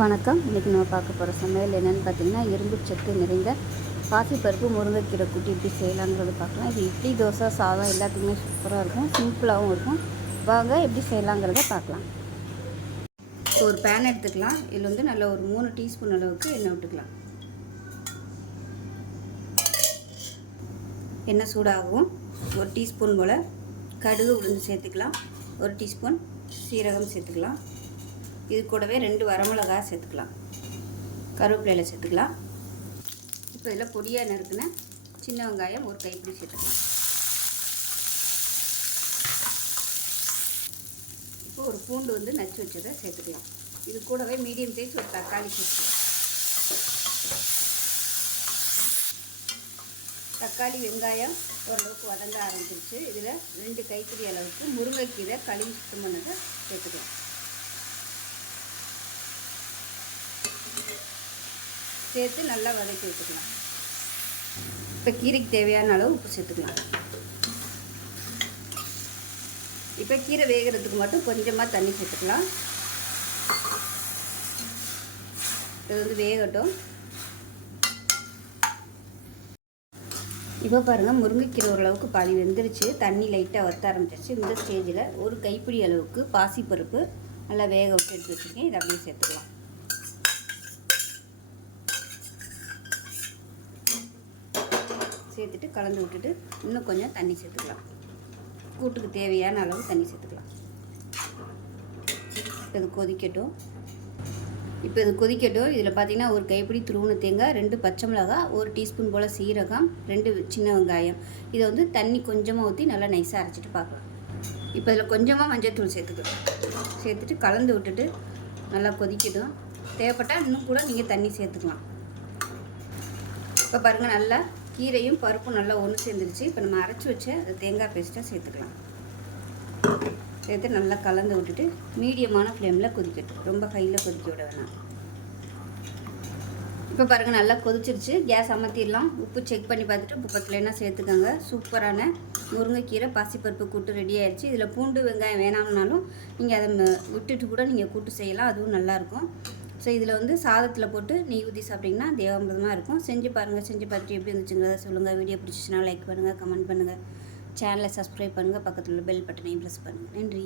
வணக்கம். இன்றைக்கி நம்ம பார்க்க போகிற சமையல் என்னென்னு பார்த்தீங்கன்னா, இரும்பு சத்து நிறைந்த பாசிப்பருப்பு முருங்கைக்கீரை கூட்டி எப்படி செய்யலாங்கிறது பார்க்கலாம். இது இட்லி, தோசை, சாதம் எல்லாத்துக்குமே சூப்பராக இருக்கும். சிம்பிளாகவும் இருக்கும். வாங்க எப்படி செய்யலாங்கிறத பார்க்கலாம். ஒரு பேன் எடுத்துக்கலாம். இதில் வந்து நல்ல ஒரு 3 டீஸ்பூன் அளவுக்கு எண்ணெய் விட்டுக்கலாம். எண்ணெய் சூடாகவும் 1 டீஸ்பூன் போல் கடுகு உளுந்து சேர்த்துக்கலாம். 1 டீஸ்பூன் சீரகம் சேர்த்துக்கலாம். இது கூடவே 2 வரமிளகாய் சேர்த்துக்கலாம். கருவேப்பிலையில் சேர்த்துக்கலாம். இப்போ இதில் பொடியாக நறுக்குன சின்ன வெங்காயம் ஒரு கைப்பிடி சேர்த்துக்கலாம். இப்போ ஒரு பூண்டு வந்து நச்சு வச்சதை சேர்த்துக்கலாம். இது கூடவே மீடியம் சைஸ் ஒரு தக்காளி சேர்த்துக்கலாம். தக்காளி வெங்காயம் ஓரளவுக்கு வதங்க ஆரம்பிச்சிருச்சு. இதில் 2 கைப்பிடி அளவுக்கு முருங்கைக்கீரை கழுவி சுத்தம் பண்ணதை சேர்த்துக்கலாம். சேர்த்து நல்லா வதக்கி வச்சுக்கலாம். இப்போ கீரைக்கு தேவையான அளவு உப்பு சேர்த்துக்கலாம். இப்போ கீரை வேகிறதுக்கு மட்டும் கொஞ்சமாக தண்ணி சேர்த்துக்கலாம். இது வந்து வேகட்டும். இப்போ பாருங்கள், முருங்கைக்கீரை ஓரளவுக்கு பாதி வெந்துருச்சு. தண்ணி லைட்டாக வத்த ஆரம்பிச்சிருச்சு. இந்த ஸ்டேஜில் ஒரு கைப்பிடி அளவுக்கு பாசிப்பருப்பு நல்லா வேக விட்டு எடுத்து வச்சுருக்கேன். இதை அப்படியே சேர்த்துக்கலாம். சேர்த்துட்டு கலந்து விட்டுட்டு இன்னும் கொஞ்சம் தண்ணி சேர்த்துக்கலாம். கூட்டுக்கு தேவையான அளவு தண்ணி சேர்த்துக்கலாம். இப்போ இது கொதிக்கட்டும். இதில் பார்த்தீங்கன்னா ஒரு கைப்பிடி துருவன தேங்காய், 2 பச்சை மிளகாய், 1 டீஸ்பூன் போல் சீரகம், 2 சின்ன வெங்காயம். இதை வந்து தண்ணி கொஞ்சமாக ஊற்றி நல்லா நைஸாக அரைச்சிட்டு பார்க்கலாம். இப்போ இதில் கொஞ்சமாக மஞ்சள்தூள் சேர்த்துக்கலாம். சேர்த்துட்டு கலந்து விட்டுட்டு நல்லா கொதிக்கட்டும். தேவைப்பட்டால் இன்னும் கூட நீங்கள் தண்ணி சேர்த்துக்கலாம். இப்போ பாருங்கள், நல்லா கீரையும் பருப்பும் நல்லா ஒன்று சேர்ந்துருச்சு. இப்போ நம்ம அரைச்சி வச்ச தேங்காய் பேஸ்ட்டை சேர்த்துக்கலாம். சேர்த்து நல்லா கலந்து விட்டுட்டு மீடியமான ஃப்ளேமில் கொதிக்கட்டும். ரொம்ப ஹையில் கொதிக்க விட வேணாம். இப்போ பாருங்கள், நல்லா கொதிச்சிருச்சு. கேஸ் அமர்த்திடலாம். உப்பு செக் பண்ணி பார்த்துட்டு உப்பு பத்தலைன்னா சேர்த்துக்கோங்க. சூப்பரான முருங்கைக்கீரை பாசிப்பருப்பு கூட்டு ரெடி ஆயிடுச்சு. இதில் பூண்டு வெங்காயம் வேணாம்னாலும் நீங்கள் அதை விட்டுட்டு கூட நீங்கள் கூட்டு செய்யலாம். அதுவும் நல்லாயிருக்கும். ஸோ இதில் வந்து சாதத்தில் போட்டு நெய் ஊற்றி சாப்பிட்டிங்கன்னா தேவாமிரதமாக இருக்கும். செஞ்சு பாருங்கள். செஞ்சு பார்த்துட்டு எப்படி இருந்துச்சுங்கிறத சொல்லுங்கள். வீடியோ பிடிச்சிச்சுன்னா லைக் பண்ணுங்கள், கமெண்ட் பண்ணுங்கள், சேனலை சப்ஸ்கிரைப் பண்ணுங்கள், பக்கத்தில் உள்ள பெல் பட்டனையும் ப்ரெஸ் பண்ணுங்கள். நன்றி.